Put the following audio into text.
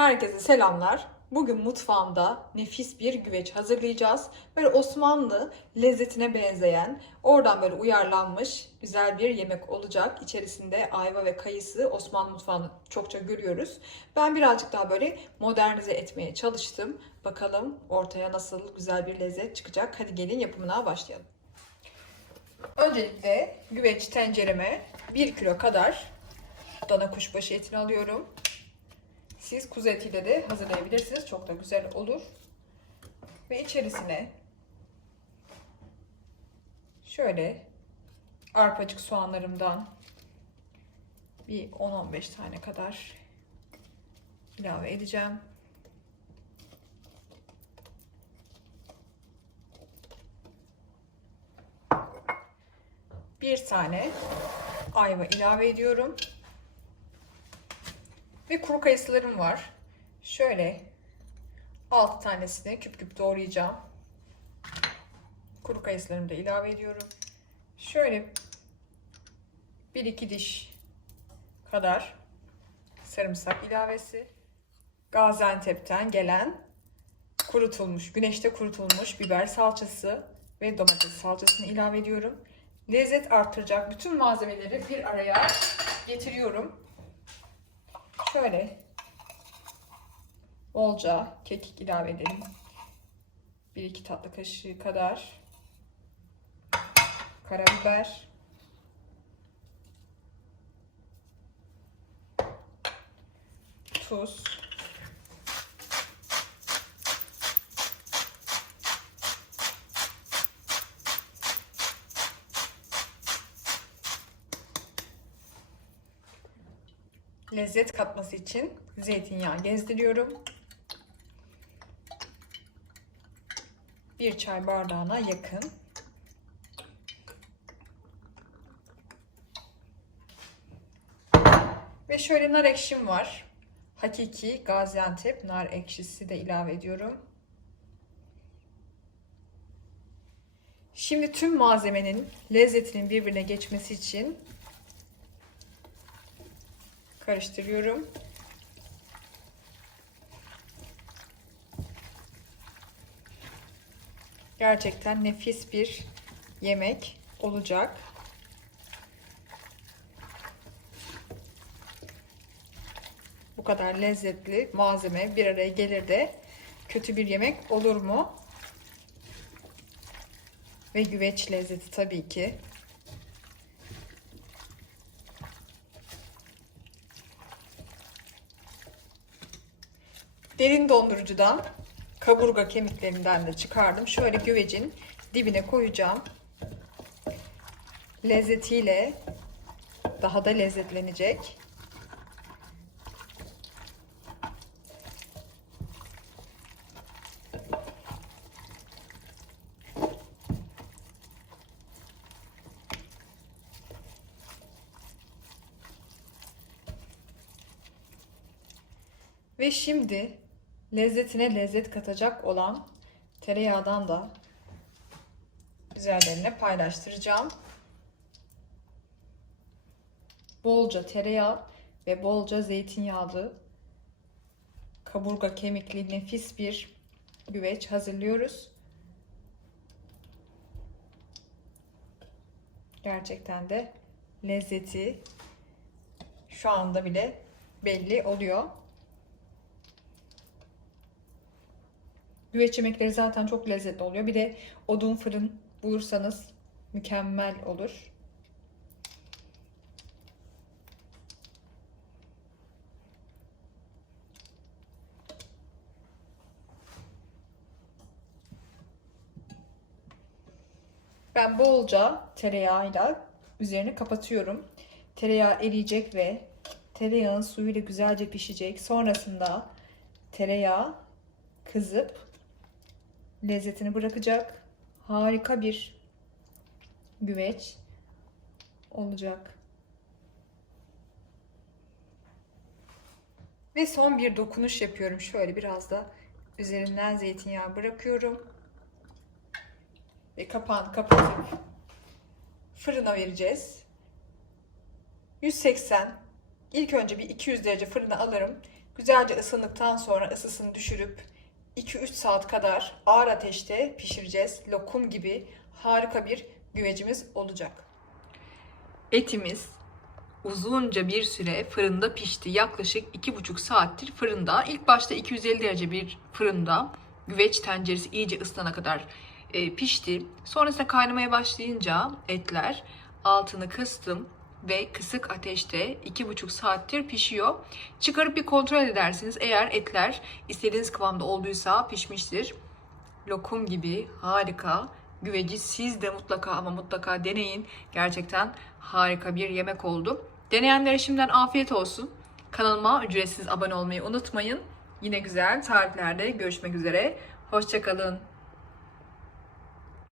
Herkese selamlar. Bugün mutfağımda nefis bir güveç hazırlayacağız. Böyle Osmanlı lezzetine benzeyen, oradan böyle uyarlanmış güzel bir yemek olacak. İçerisinde ayva ve kayısı Osmanlı mutfağını çokça görüyoruz. Ben birazcık daha böyle modernize etmeye çalıştım. Bakalım ortaya nasıl güzel bir lezzet çıkacak. Hadi gelin yapımına başlayalım. Öncelikle güveç tencereme 1 kilo kadar dana kuşbaşı etini alıyorum. Siz kuzu etiyle de hazırlayabilirsiniz. Çok da güzel olur. Ve içerisine şöyle arpacık soğanlarımdan bir 10-15 tane kadar ilave edeceğim. Bir tane ayva ilave ediyorum. Ve kuru kayısılarım var. Şöyle 6 tanesini küp küp doğrayacağım. Kuru kayısılarımı da ilave ediyorum. Şöyle 1-2 diş kadar sarımsak ilavesi. Gaziantep'ten gelen kurutulmuş, güneşte kurutulmuş biber salçası ve domates salçasını ilave ediyorum. Lezzet artıracak bütün malzemeleri bir araya getiriyorum. Şöyle bolca kekik ilave edelim. 1-2 tatlı kaşığı kadar karabiber. Tuz. Lezzet katması için zeytinyağı gezdiriyorum. Bir çay bardağına yakın. Ve şöyle nar ekşim var. Hakiki Gaziantep nar ekşisi de ilave ediyorum. Şimdi tüm malzemenin lezzetinin birbirine geçmesi için karıştırıyorum. Gerçekten nefis bir yemek olacak. Bu kadar lezzetli malzeme bir araya gelir de kötü bir yemek olur mu? Ve güveç lezzeti tabii ki. Derin dondurucudan kaburga kemiklerinden de çıkardım. Şöyle güvecin dibine koyacağım. Lezzetiyle daha da lezzetlenecek. Ve şimdi lezzetine lezzet katacak olan tereyağdan da üzerlerine paylaştıracağım. Bolca tereyağı ve bolca zeytinyağlı kaburga kemikli nefis bir güveç hazırlıyoruz. Gerçekten de lezzeti şu anda bile belli oluyor. Güveç yemekleri zaten çok lezzetli oluyor. Bir de odun fırın bulursanız mükemmel olur. Ben bolca tereyağıyla üzerini kapatıyorum. Tereyağı eriyecek ve tereyağın suyuyla güzelce pişecek. Sonrasında tereyağı kızıp lezzetini bırakacak. Harika bir güveç olacak. Ve son bir dokunuş yapıyorum. Şöyle biraz da üzerinden zeytinyağı bırakıyorum. Ve kapağını kapatıp fırına vereceğiz. 180 İlk önce bir 200 derece fırına alırım. Güzelce ısındıktan sonra ısısını düşürüp 2-3 saat kadar ağır ateşte pişireceğiz. Lokum gibi harika bir güvecimiz olacak. Etimiz uzunca bir süre fırında pişti. Yaklaşık 2,5 saattir fırında. İlk başta 250 derece bir fırında güveç tenceresi iyice ısınana kadar e, pişti. Sonrasında kaynamaya başlayınca etler altını kıstım ve kısık ateşte 2,5 saattir pişiyor. Çıkarıp bir kontrol edersiniz. Eğer etler istediğiniz kıvamda olduysa pişmiştir. Lokum gibi harika güveci siz de mutlaka ama mutlaka deneyin. Gerçekten harika bir yemek oldu. Deneyenlere şimdiden afiyet olsun. Kanalıma ücretsiz abone olmayı unutmayın. Yine güzel tariflerde görüşmek üzere. Hoşçakalın.